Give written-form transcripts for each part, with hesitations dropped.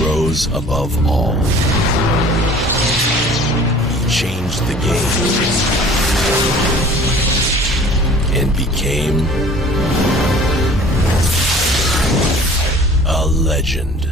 rose above all. He changed the game and became a legend.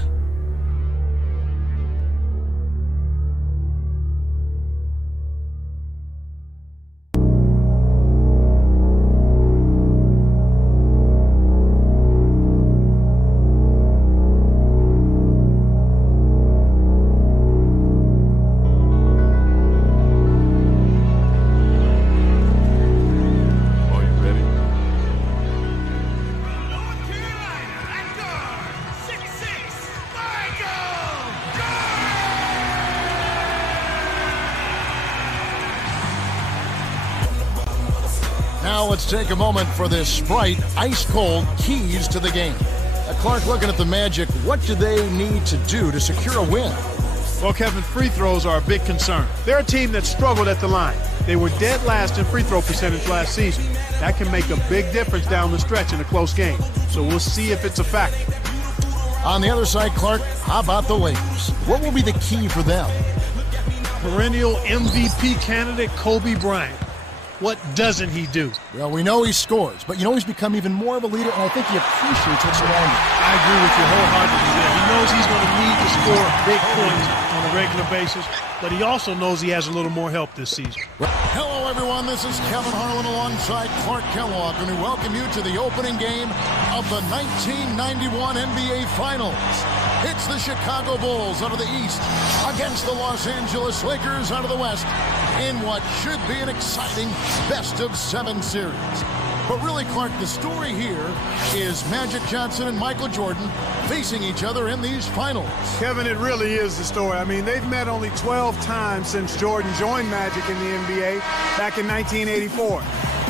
Now let's take a moment for this Sprite ice-cold keys to the game. Clark, looking at the Magic, what do they need to do to secure a win? Well, Kevin, free throws are a big concern. They're a team that struggled at the line. They were dead last in free throw percentage last season. That can make a big difference down the stretch in a close game. So we'll see if it's a factor. On the other side, Clark, how about the Lakers? What will be the key for them? Perennial MVP candidate Kobe Bryant. What doesn't he do? Well, we know he scores, but he's become even more of a leader, and I think he appreciates what's around him. I agree with you wholeheartedly there. He knows he's going to need to score big points on a regular basis, but he also knows he has a little more help this season. Hello, everyone. This is Kevin Harlan alongside Clark Kellogg, and we welcome you to the opening game of the 1991 NBA Finals. It's the Chicago Bulls out of the East against the Los Angeles Lakers out of the West in what should be an exciting best-of-7 series. But really, Clark, the story here is Magic Johnson and Michael Jordan facing each other in these finals. Kevin, it really is the story. I mean, they've met only 12 times since Jordan joined Magic in the NBA back in 1984.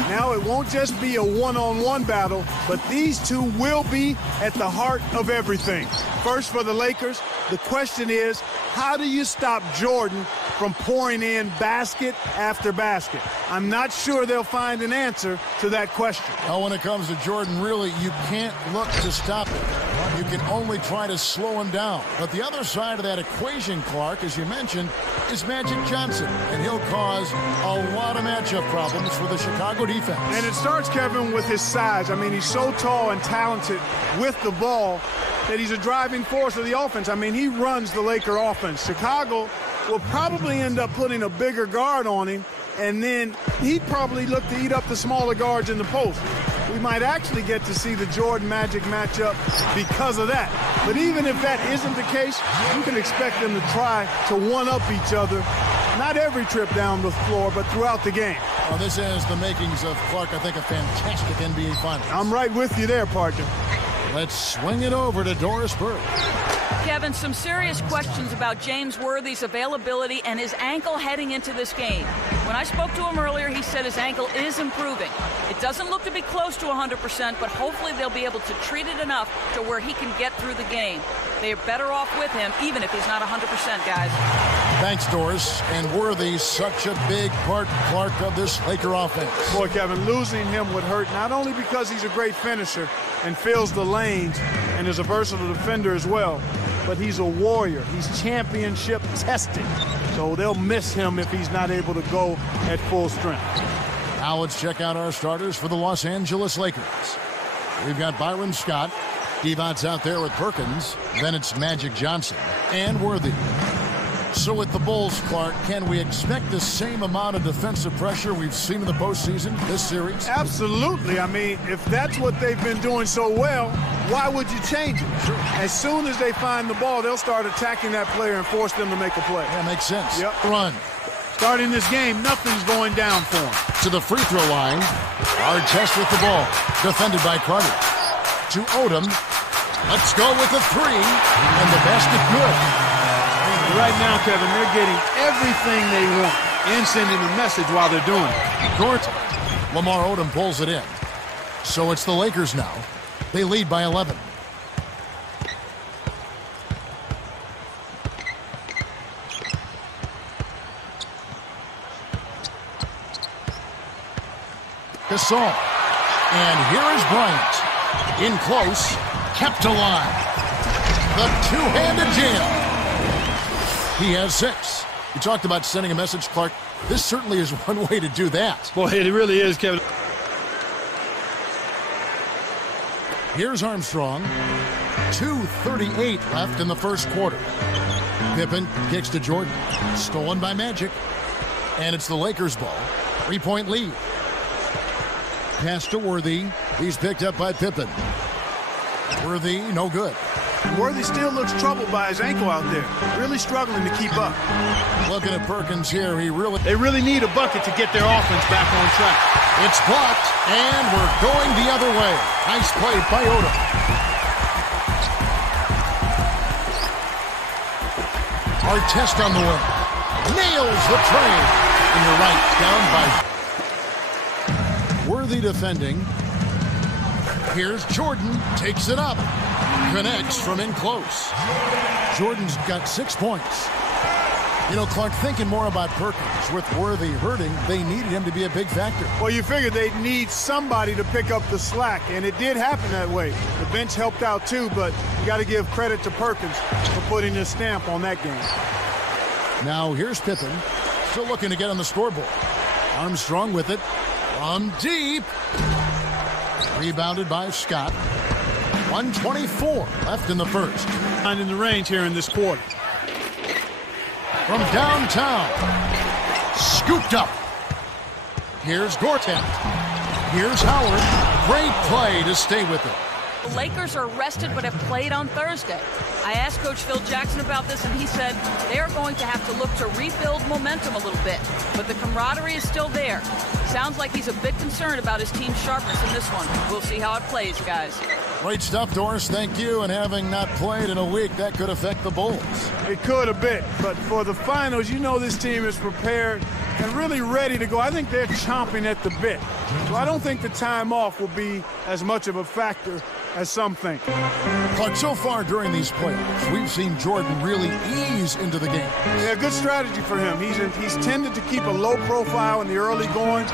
Now it won't just be a one-on-one battle, but these two will be at the heart of everything. First, for the Lakers, the question is, how do you stop Jordan from pouring in basket after basket? I'm not sure they'll find an answer to that question. Now, when it comes to Jordan, really, you can't look to stop him. You can only try to slow him down. But the other side of that equation, Clark, as you mentioned, is Magic Johnson. And he'll cause a lot of matchup problems for the Chicago defense. And it starts, Kevin, with his size. I mean, he's so tall and talented with the ball that he's a driving force of the offense. I mean, he runs the Laker offense. Chicago will probably end up putting a bigger guard on him, and then he'd probably look to eat up the smaller guards in the post. We might actually get to see the Jordan-Magic matchup because of that. But even if that isn't the case, you can expect them to try to one-up each other, not every trip down the floor, but throughout the game. Well, this has the makings of, Clark, I think, a fantastic NBA Finals. I'm right with you there, partner. Let's swing it over to Doris Burke. Kevin, some serious questions about James Worthy's availability and his ankle heading into this game. When I spoke to him earlier, he said his ankle is improving. It doesn't look to be close to 100%, but hopefully they'll be able to treat it enough to where he can get through the game. They are better off with him, even if he's not 100%, guys. Thanks, Doris. And Worthy's such a big part, Clark, of this Laker offense. Boy, Kevin, losing him would hurt, not only because he's a great finisher and fills the lanes and is a versatile defender as well, but he's a warrior. He's championship tested. So they'll miss him if he's not able to go at full strength. Now let's check out our starters for the Los Angeles Lakers. We've got Byron Scott. Devon's out there with Perkins. Then it's Magic Johnson and Worthy. So with the Bulls, Clark, can we expect the same amount of defensive pressure we've seen in the postseason this series? Absolutely. I mean, if that's what they've been doing so well, why would you change it? Sure. As soon as they find the ball, they'll start attacking that player and force them to make a play. Yeah, makes sense. Yep. Run. Starting this game, nothing's going down for him. To the free throw line. Hard test with the ball. Defended by Carter. To Odom. Let's go with the three. And the basket good. Right now, Kevin, they're getting everything they want and sending a message while they're doing it. Court. Lamar Odom pulls it in. So it's the Lakers now. They lead by 11. Gasol. And here is Bryant. In close. Kept alive. The two-handed jam. He has 6. You talked about sending a message, Clark. This certainly is one way to do that. Boy, it really is, Kevin. Here's Armstrong. 2:38 left in the first quarter. Pippen kicks to Jordan. Stolen by Magic. And it's the Lakers' ball. 3-point lead. Pass to Worthy. He's picked up by Pippen. Worthy, no good. Worthy still looks troubled by his ankle out there. Really struggling to keep up. Looking at Perkins here, they really need a bucket to get their offense back on track. It's blocked, and we're going the other way. Nice play by Odom. Artest on the wing. Nails the tray. And you're right, down by Worthy defending. Here's Jordan, takes it up. Connects from in close. Jordan's got 6 points. You know, Clark, thinking more about Perkins. With Worthy hurting, they needed him to be a big factor. Well, you figured they'd need somebody to pick up the slack, and it did happen that way. The bench helped out too, but you got to give credit to Perkins for putting his stamp on that game. Now here's Pippen, still looking to get on the scoreboard. Armstrong with it from deep. Rebounded by Scott. 1:24 left in the first. And in the range here in this quarter. From downtown. Scooped up. Here's Gortat. Here's Howard. Great play to stay with it. The Lakers are rested but have played on Thursday. I asked Coach Phil Jackson about this, and he said they are going to have to look to rebuild momentum a little bit. But the camaraderie is still there. Sounds like he's a bit concerned about his team's sharpness in this one. We'll see how it plays, guys. Great stuff, Doris. Thank you. And having not played in a week, that could affect the Bulls. It could a bit, but for the finals, you know this team is prepared and really ready to go. I think they're chomping at the bit. So I don't think the time off will be as much of a factor as some think. But so far during these playoffs, we've seen Jordan really ease into the game. Yeah, good strategy for him. He's tended to keep a low profile in the early going,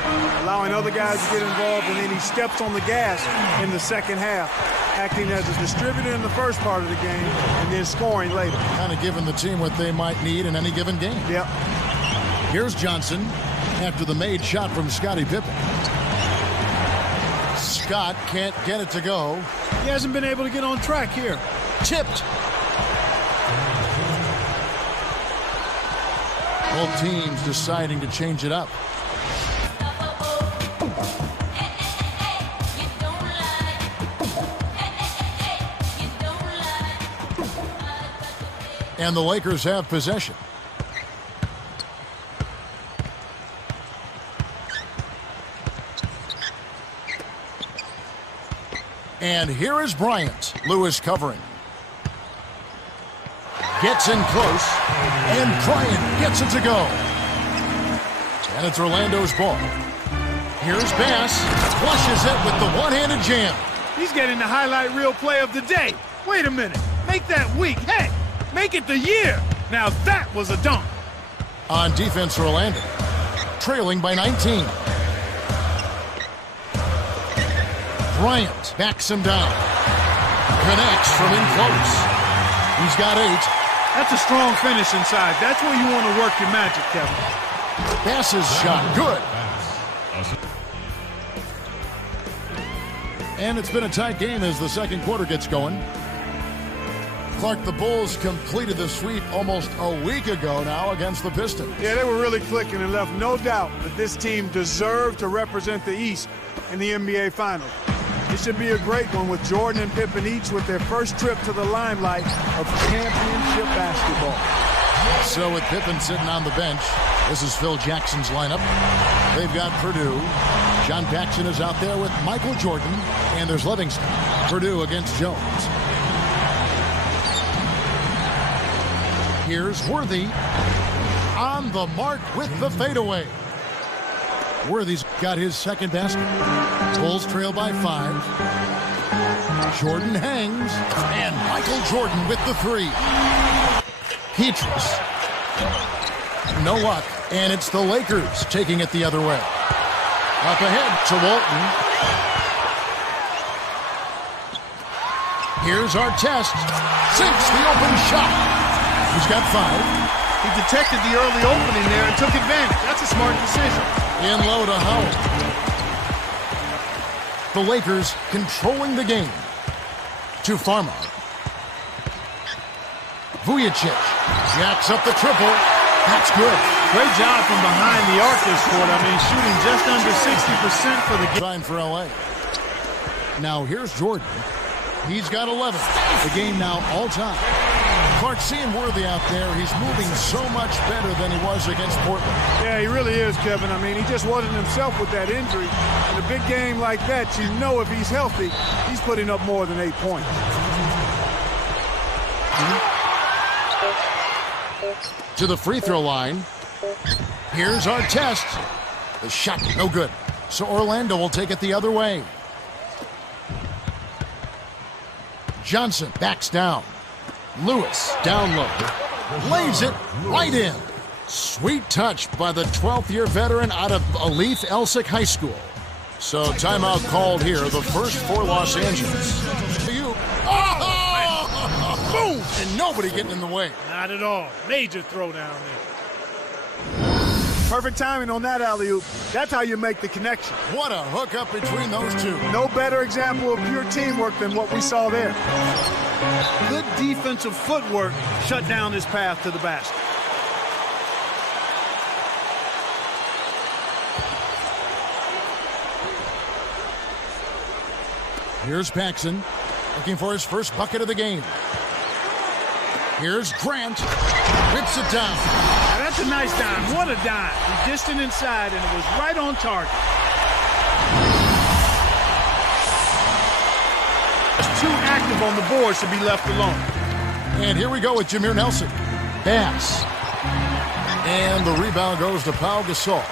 allowing other guys to get involved, and then he steps on the gas in the second half, acting as a distributor in the first part of the game and then scoring later. Kind of giving the team what they might need in any given game. Yep. Here's Johnson after the made shot from Scottie Pippen. Scott can't get it to go. He hasn't been able to get on track here. Tipped. Both teams deciding to change it up. And the Lakers have possession. And here is Bryant. Lewis covering. Gets in close. And Bryant gets it to go. And it's Orlando's ball. Here's Bass. Flushes it with the one-handed jam. He's getting the highlight reel play of the day. Wait a minute. Make that week. Hey, make it the year. Now that was a dunk. On defense, Orlando. Trailing by 19. Bryant backs him down. Connects from in close. He's got 8. That's a strong finish inside. That's where you want to work your magic, Kevin. Bass's shot. Good. And it's been a tight game as the second quarter gets going. Clark, the Bulls completed the sweep almost a week ago now against the Pistons. Yeah, they were really clicking and left no doubt that this team deserved to represent the East in the NBA Finals. It should be a great one with Jordan and Pippen each with their first trip to the limelight of championship basketball. So with Pippen sitting on the bench, this is Phil Jackson's lineup. They've got Purdue. John Paxson is out there with Michael Jordan. And there's Livingston. Purdue against Jones. Here's Worthy. On the mark with the fadeaway. Worthy's got his second basket. Bulls trail by 5. Jordan hangs. And Michael Jordan with the 3. Petrus. No luck. And it's the Lakers taking it the other way. Up ahead to Walton. Here's Artest. Sinks the open shot. He's got 5. He detected the early opening there and took advantage. That's a smart decision. In low to Howard. The Lakers controlling the game. To Farmer. Vujicic jacks up the triple. That's good. Great job from behind the arc this quarter. I mean, shooting just under 60% for the game. Time for LA. Now here's Jordan. He's got 11. The game now all time. Clark, seeing Worthy out there, he's moving so much better than he was against Portland. Yeah, he really is, Kevin. I mean, he just wasn't himself with that injury. In a big game like that, you know if he's healthy, he's putting up more than 8 points. To the free throw line. Here's Artest. The shot, no good. So Orlando will take it the other way. Johnson backs down. Lewis down low. Lays it right in. Sweet touch by the 12th-year veteran out of Alith Elsick High School. So timeout called here, the first for Los Angeles. Oh! Boom! And nobody getting in the way. Not at all. Major throwdown there. Perfect timing on that alley-oop. That's how you make the connection. What a hookup between those two. No better example of pure teamwork than what we saw there. Good defensive footwork shut down his path to the basket. Here's Paxson, looking for his first bucket of the game. Here's Grant, rips it down. Now that's a nice dime. What a dime. He distant inside, and it was right on target. Too active on the board should be left alone. And here we go with Jameer Nelson. Pass. And the rebound goes to Pau Gasol.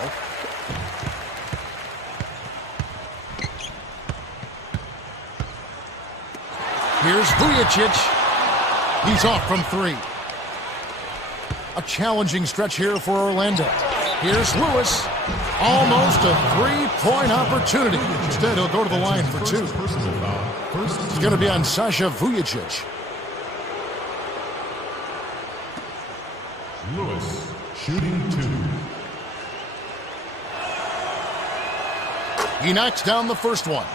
Here's Vujicic. He's off from 3. A challenging stretch here for Orlando. Here's Lewis. Almost a 3-point opportunity. Instead, he'll go to the line for 2. It's going to be on Sasha Vujicic. Lewis, shooting 2. He knocks down the first one.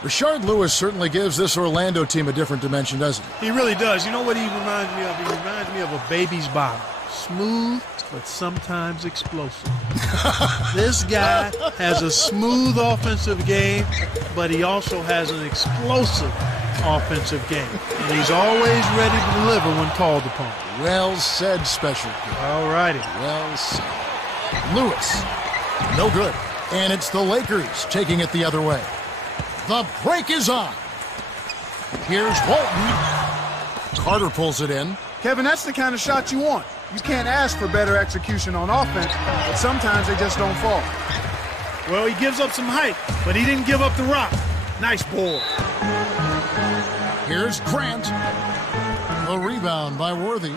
Rashard Lewis certainly gives this Orlando team a different dimension, doesn't he? He really does. You know what he reminds me of? He reminds me of a baby's bottom. Smooth, but sometimes explosive. This guy has a smooth offensive game, but he also has an explosive offensive game. And he's always ready to deliver when called upon. Well said, special. All righty. Well said. Lewis, no good. And it's the Lakers taking it the other way. The break is on. Here's Walton. Carter pulls it in. Kevin, that's the kind of shot you want. You can't ask for better execution on offense, but sometimes they just don't fall. Well, he gives up some height, but he didn't give up the rock. Nice ball. Here's Grant. A rebound by Worthy.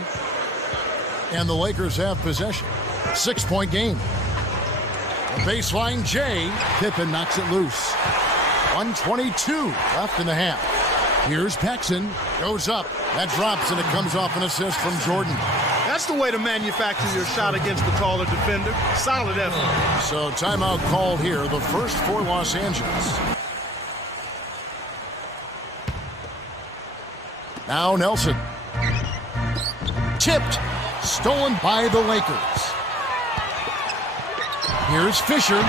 And the Lakers have possession. 6-point game. The baseline J. Pippen knocks it loose. 1:22 left in the half. Here's Paxson. Goes up. That drops, and it comes off an assist from Jordan. That's the way to manufacture your shot against the taller defender. Solid effort. So timeout called here, the first for Los Angeles. Now Nelson. Tipped. Stolen by the Lakers. Here's Fisher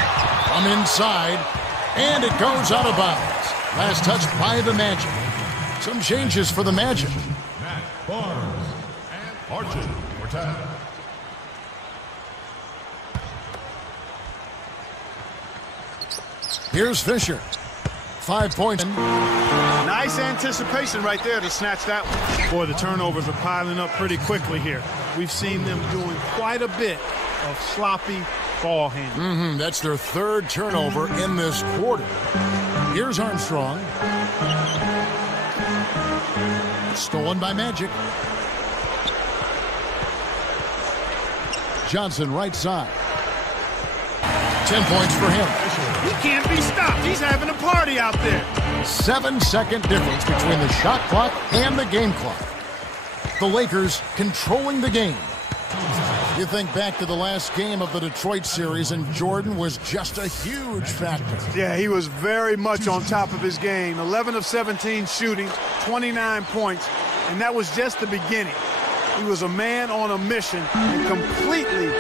from inside. And it goes out of bounds. Last touch by the Magic. Some changes for the Magic. Matt Barnes and Archie Mortad. Here's Fisher. 5 points. Nice anticipation right there to snatch that one. Boy, the turnovers are piling up pretty quickly here. We've seen them doing quite a bit of sloppy ball handling. That's their 3rd turnover in this quarter. Here's Armstrong. Stolen by Magic. Johnson right side. 10 points for him. He can't be stopped. He's having a party out there. 7-second difference between the shot clock and the game clock. The Lakers controlling the game. You think back to the last game of the Detroit series, and Jordan was just a huge factor. Yeah, he was very much on top of his game. 11 of 17 shooting, 29 points, and that was just the beginning. He was a man on a mission and completely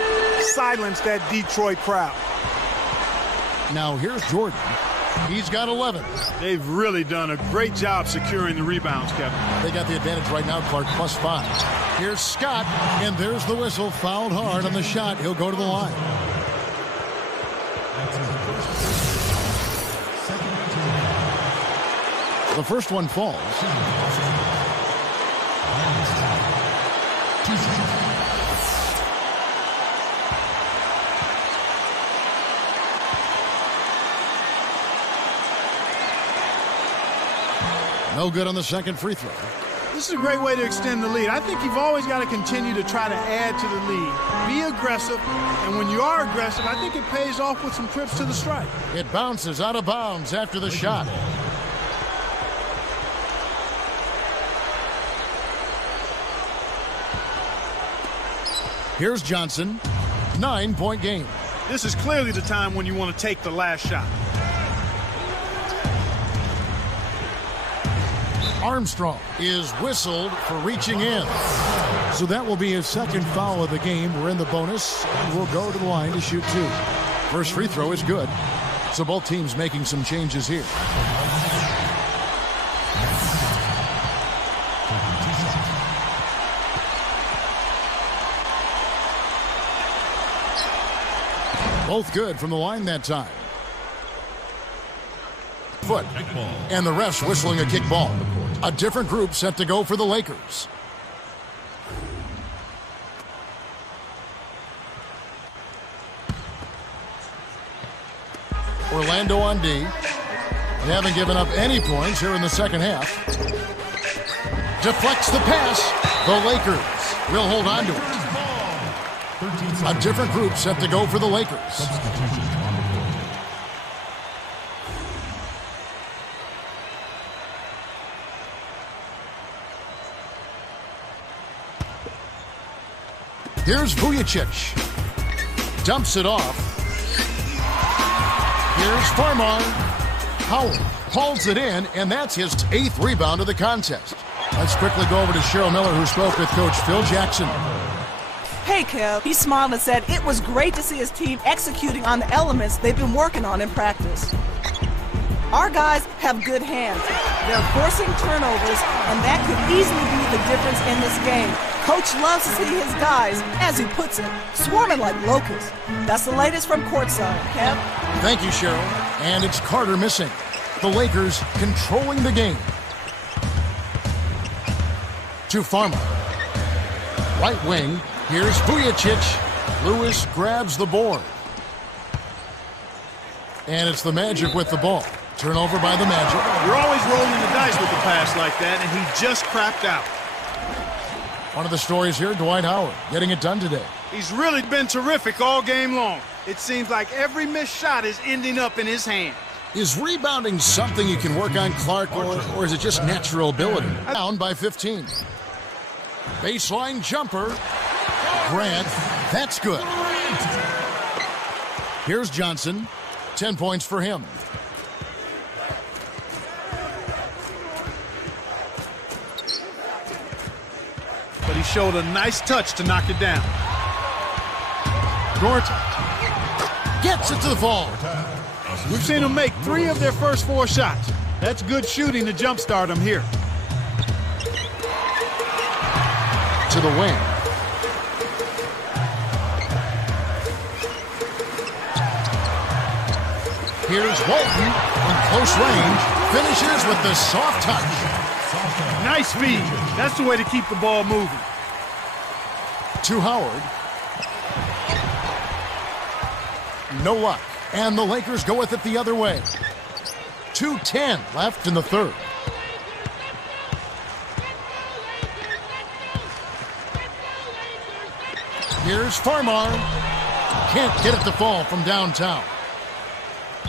silenced that Detroit crowd. Now here's Jordan. He's got 11. They've really done a great job securing the rebounds, Kevin. They got the advantage right now, Clark, +5. Here's Scott, and there's the whistle. Fouled hard on the shot. He'll go to the line. The first one falls. No good on the second free throw. This is a great way to extend the lead. I think you've always got to continue to try to add to the lead. Be aggressive, and when you are aggressive, I think it pays off with some trips to the stripe. It bounces out of bounds after the shot. Here's Johnson. 9-point game. This is clearly the time when you want to take the last shot. Armstrong is whistled for reaching in. So that will be his second foul of the game. We're in the bonus, and we'll go to the line to shoot 2. First free throw is good. So both teams making some changes here. Both good from the line that time. Foot. And the refs whistling a kick ball. A different group set to go for the Lakers. Orlando on D. They haven't given up any points here in the second half. Deflects the pass. The Lakers will hold on to it. A different group set to go for the Lakers. Here's Vujacic. Dumps it off. Here's Farmar. Howard pulls it in, and that's his 8th rebound of the contest. Let's quickly go over to Cheryl Miller, who spoke with Coach Phil Jackson. Hey, Kev. He smiled and said it was great to see his team executing on the elements they've been working on in practice. Our guys have good hands. They're forcing turnovers, and that could easily be the difference in this game. Coach loves to see his guys, as he puts it, swarming like locusts. That's the latest from courtside, Kev. Thank you, Cheryl. And it's Carter missing. The Lakers controlling the game. To Farmer. Right wing. Here's Vujacic. Lewis grabs the board. And it's the Magic with the ball. Turnover by the Magic. You're always rolling the dice with a pass like that, and he just crapped out. One of the stories here, Dwight Howard, getting it done today. He's really been terrific all game long. It seems like every missed shot is ending up in his hand. Is rebounding something you can work on, Clark, or is it just natural ability? Down by 15. Baseline jumper. Grant, that's good. Here's Johnson. 10 points for him. But he showed a nice touch to knock it down. Dort gets it to the fall. We've seen them make 3 of their first 4 shots. That's good shooting to jumpstart them here. To the wing. Here's Walton in close range. Finishes with the soft touch. Nice feed. That's the way to keep the ball moving. To Howard. No luck. And the Lakers go with it the other way. 2:10 left in the third. Here's Farmar. Can't get it to fall from downtown.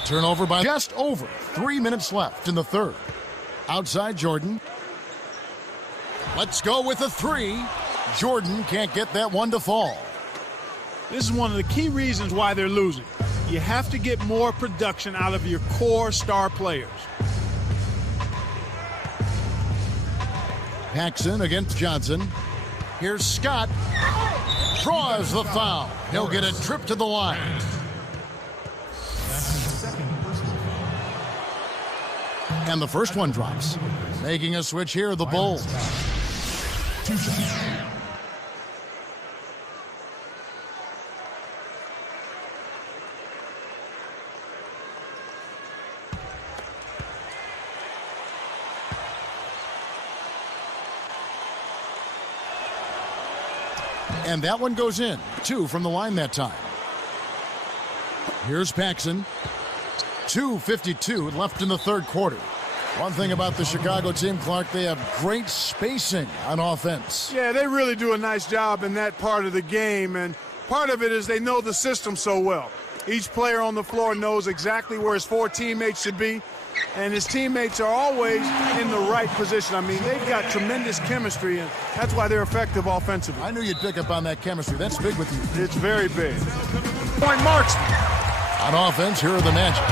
Turnover by just over 3 minutes left in the third. Outside Jordan. Let's go with a three. Jordan can't get that one to fall. This is one of the key reasons why they're losing. You have to get more production out of your core star players. Paxson against Johnson. Here's Scott. Draws the foul. He'll get a trip to the line. And the first one drops. Making a switch here, the Bulls. And that one goes in. 2 from the line that time. Here's Paxson. 2:52 left in the third quarter. One thing about the Chicago team, Clark, they have great spacing on offense. Yeah, they really do a nice job in that part of the game, and part of it is they know the system so well. Each player on the floor knows exactly where his 4 teammates should be, and his teammates are always in the right position. I mean, they've got tremendous chemistry, and that's why they're effective offensively. I knew you'd pick up on that chemistry. That's big with you. It's very big. Point marksman. On offense, here are the Magic.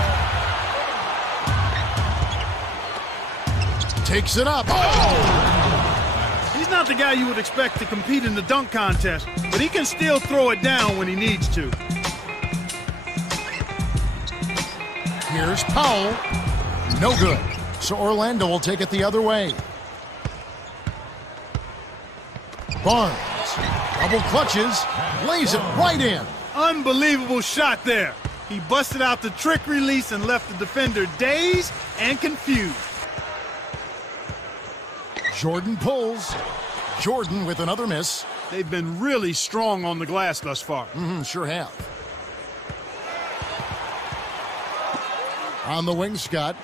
Takes it up. Oh! He's not the guy you would expect to compete in the dunk contest, but he can still throw it down when he needs to. Here's Powell. No good. So Orlando will take it the other way. Barnes. Double clutches. Lays it right in. Unbelievable shot there. He busted out the trick release and left the defender dazed and confused. Jordan pulls. Jordan with another miss. They've been really strong on the glass thus far. Sure have. On the wing, Scott.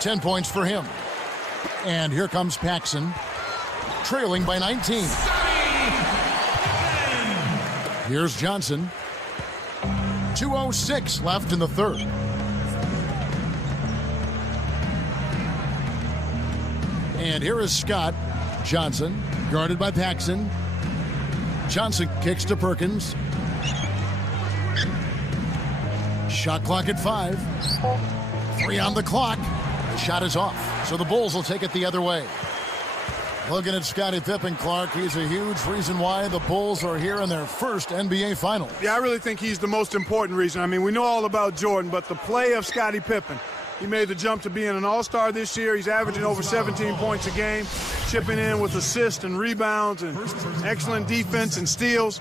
10 points for him. And here comes Paxson, trailing by 19. Here's Johnson. 2:06 left in the third. And here is Scott. Johnson, guarded by Paxson. Johnson kicks to Perkins. Shot clock at 5. 3 on the clock. The shot is off. So the Bulls will take it the other way. Looking at Scottie Pippen, Clark, he's a huge reason why the Bulls are here in their first NBA Finals. Yeah, I really think he's the most important reason. I mean, we know all about Jordan, but the play of Scottie Pippen. He made the jump to being an all-star this year. He's averaging over 17 points a game, chipping in with assists and rebounds and excellent defense and steals.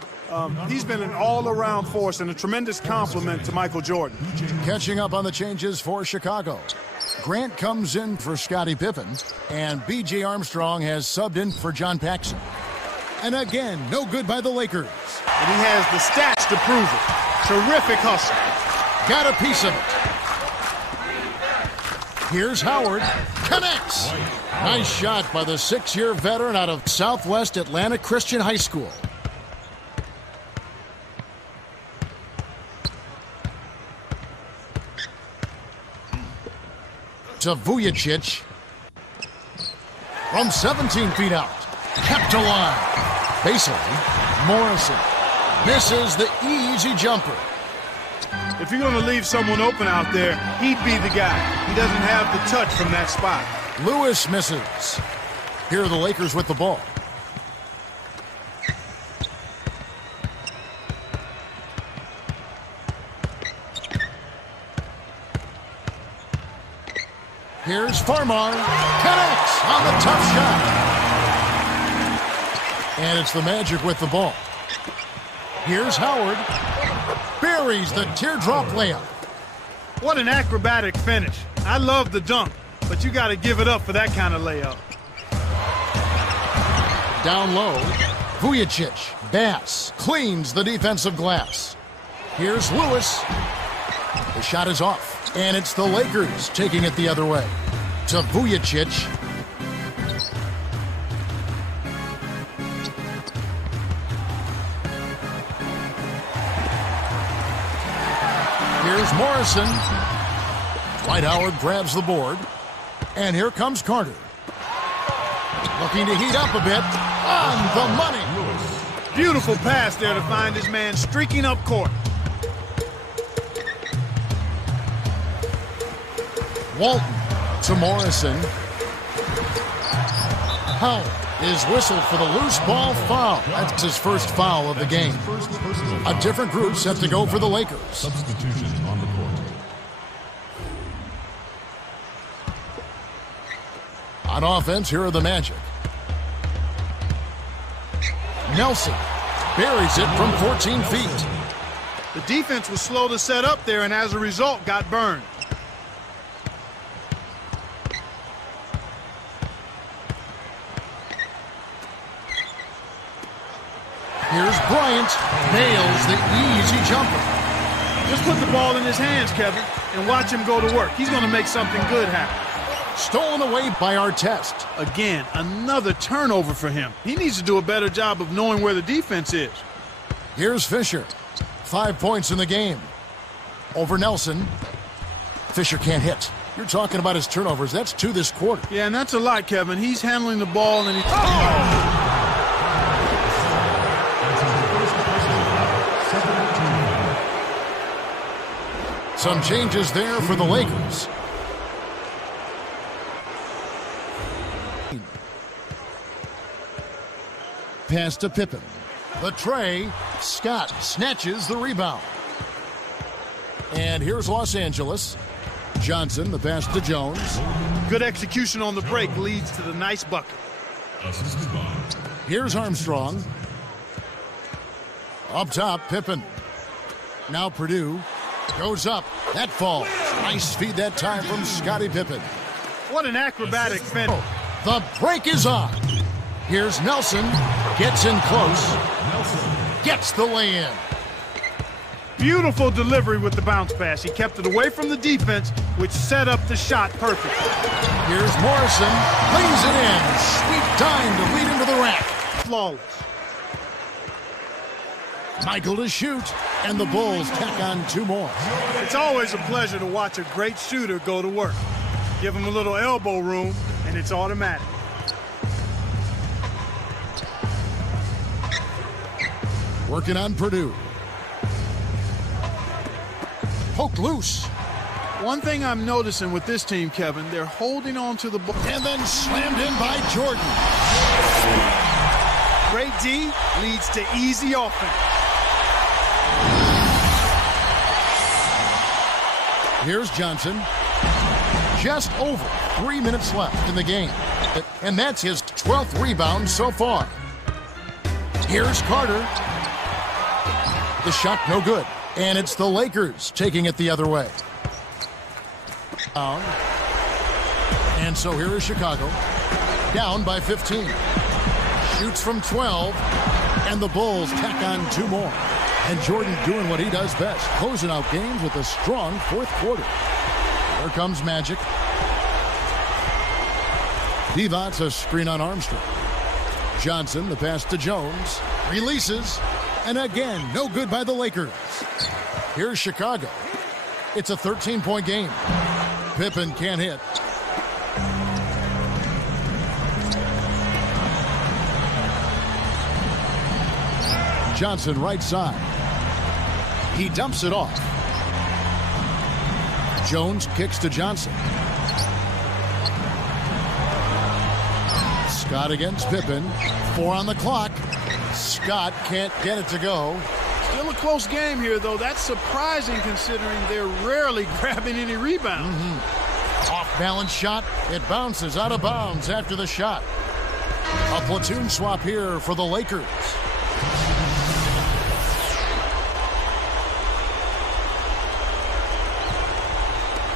He's been an all-around force and a tremendous compliment to Michael Jordan. Catching up on the changes for Chicago. Grant comes in for Scottie Pippen, and B.J. Armstrong has subbed in for John Paxson. And again, no good by the Lakers. And he has the stats to prove it. Terrific hustle. Got a piece of it. Here's Howard. Connects. Nice shot by the 6-year veteran out of Southwest Atlanta Christian High School. To Vujicic. From 17 feet out. Kept alive. Baseline. Morrison. Misses the easy jumper. If you're going to leave someone open out there, he'd be the guy. He doesn't have the touch from that spot. Lewis misses. Here are the Lakers with the ball. Here's Farmar. Connects on the tough shot. And it's the Magic with the ball. Here's Howard. Buries the teardrop layup. What an acrobatic finish. I love the dunk, but you got to give it up for that kind of layup. Down low, Vujicic. Bass cleans the defensive glass. Here's Lewis. The shot is off, and it's the Lakers taking it the other way. To Vujicic. Here's Morrison. Dwight Howard grabs the board. And here comes Carter. Looking to heat up a bit. On the money. Beautiful pass there to find his man streaking up court. Walton to Morrison. Howell is whistled for the loose ball foul. That's his first foul of the game. A different group set to go for the Lakers. Substitutions on the court. On offense, here are the Magic. Nelson buries it from 14 feet. The defense was slow to set up there and as a result got burned. Here's Bryant. Nails the easy jumper. Just put the ball in his hands, Kevin, and watch him go to work. He's going to make something good happen. Stolen away by Artest. Again, another turnover for him. He needs to do a better job of knowing where the defense is. Here's Fisher. 5 points in the game. Over Nelson. Fisher can't hit. You're talking about his turnovers. That's 2 this quarter. Yeah, and that's a lot, Kevin. He's handling the ball and Some changes there for the Lakers. Pass to Pippen. The tray. Scott snatches the rebound. And here's Los Angeles. Johnson, the pass to Jones. Good execution on the break leads to the nice bucket. Here's Armstrong. Up top, Pippen. Now Purdue. Goes up. That falls. Nice feed that time from Scottie Pippen. What an acrobatic finish. The break is on. Here's Nelson. Gets in close. Gets the lay-in. Beautiful delivery with the bounce pass. He kept it away from the defense, which set up the shot perfectly. Here's Morrison. Lays it in. Sweet time to lead into the rack. Flawless. Michael to shoot. And the Bulls tack on 2 more. It's always a pleasure to watch a great shooter go to work. Give him a little elbow room, and it's automatic. Working on Purdue. Poked loose. One thing I'm noticing with this team, Kevin, they're holding on to the ball. And then slammed in by Jordan. Great D leads to easy offense. Here's Johnson. Just over 3 minutes left in the game. And that's his 12th rebound so far. Here's Carter. The shot no good. And it's the Lakers taking it the other way. And so here is Chicago. Down by 15. Shoots from 12. And the Bulls tack on 2 more. And Jordan doing what he does best. Closing out games with a strong 4th quarter. Here comes Magic. Divac a screen on Armstrong. Johnson, the pass to Jones. Releases. And again, no good by the Lakers. Here's Chicago. It's a 13-point game. Pippen can't hit. Johnson right side. He dumps it off. Jones kicks to Johnson. Scott against Pippen. 4 on the clock. Scott can't get it to go. Still a close game here, though. That's surprising considering they're rarely grabbing any rebounds. Off-balance shot. It bounces out of bounds after the shot. A platoon swap here for the Lakers.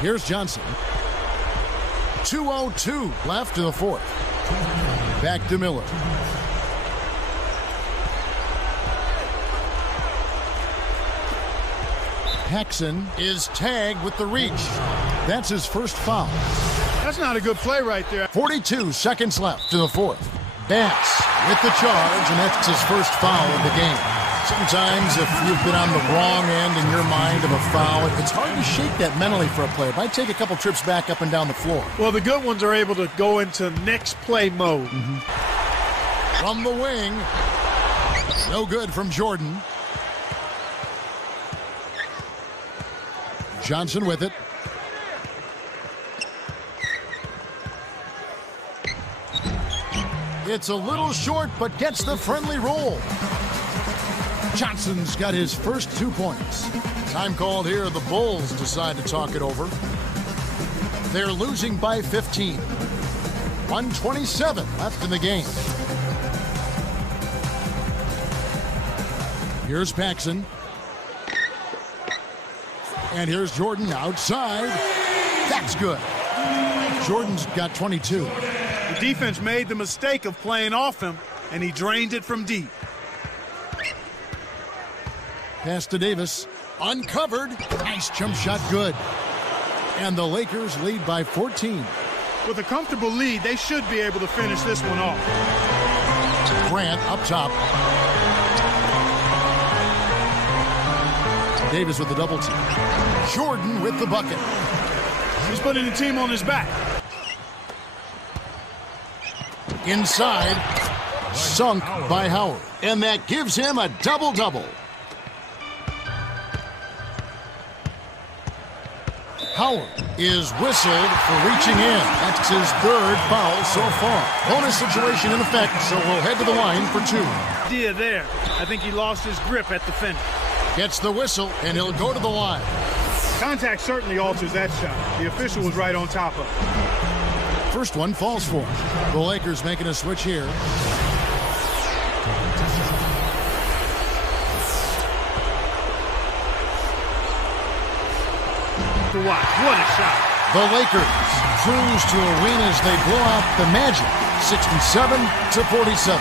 Here's Johnson. 2:02 left in the 4th. Back to Miller. Paxson is tagged with the reach. That's his first foul. That's not a good play right there. 42 seconds left to the 4th. Bass with the charge, and that's his first foul of the game. Sometimes if you've been on the wrong end in your mind of a foul, it's hard to shake that mentally for a player. It might take a couple trips back up and down the floor. Well, the good ones are able to go into next play mode. From the wing. No good from Jordan. Johnson with it. It's a little short, but gets the friendly roll. Johnson's got his first 2 points. Time called here. The Bulls decide to talk it over. They're losing by 15. 1:27 left in the game. Here's Paxson. And here's Jordan outside. That's good. Jordan's got 22. The defense made the mistake of playing off him, and he drained it from deep. Pass to Davis. Uncovered. Nice jump shot. Good. And the Lakers lead by 14. With a comfortable lead, they should be able to finish this one off. Grant up top. Davis with the double team. Jordan with the bucket. He's putting the team on his back. Inside. Sunk by Howard. And that gives him a double-double. Howard is whistled for reaching in. That's his third foul so far. Bonus situation in effect, so we'll head to the line for 2. Idea there. I think he lost his grip at the finish. Gets the whistle, and he'll go to the line. Contact certainly alters that shot. The official was right on top of it. First one falls for him. The Lakers making a switch here. To watch. What a shot. The Lakers cruise to a win as they blow out the Magic, 67-47.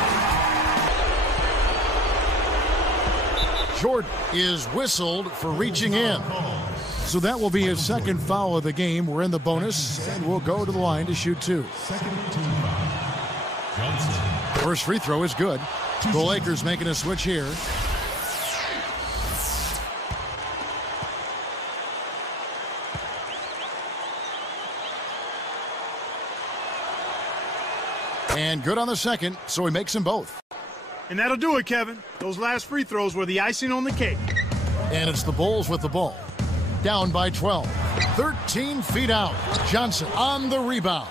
Jordan is whistled for reaching in. So that will be his second foul of the game. We're in the bonus, and we'll go to the line to shoot 2. First free throw is good. The Lakers making a switch here. And good on the second, so he makes them both. And that'll do it, Kevin. Those last free throws were the icing on the cake. And it's the Bulls with the ball. Down by 12. 13 feet out. Johnson on the rebound.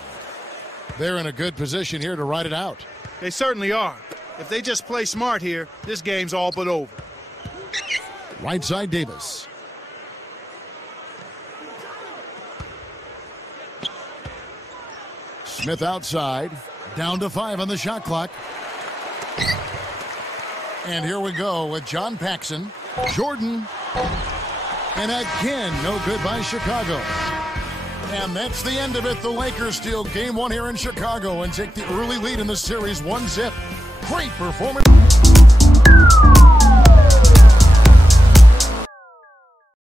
They're in a good position here to ride it out. They certainly are. If they just play smart here, this game's all but over. Right side Davis. Smith outside. Down to 5 on the shot clock. And here we go with John Paxson. Jordan. And again, no good by Chicago. And that's the end of it. The Lakers steal game 1 here in Chicago and take the early lead in the series 1-0. Great performance.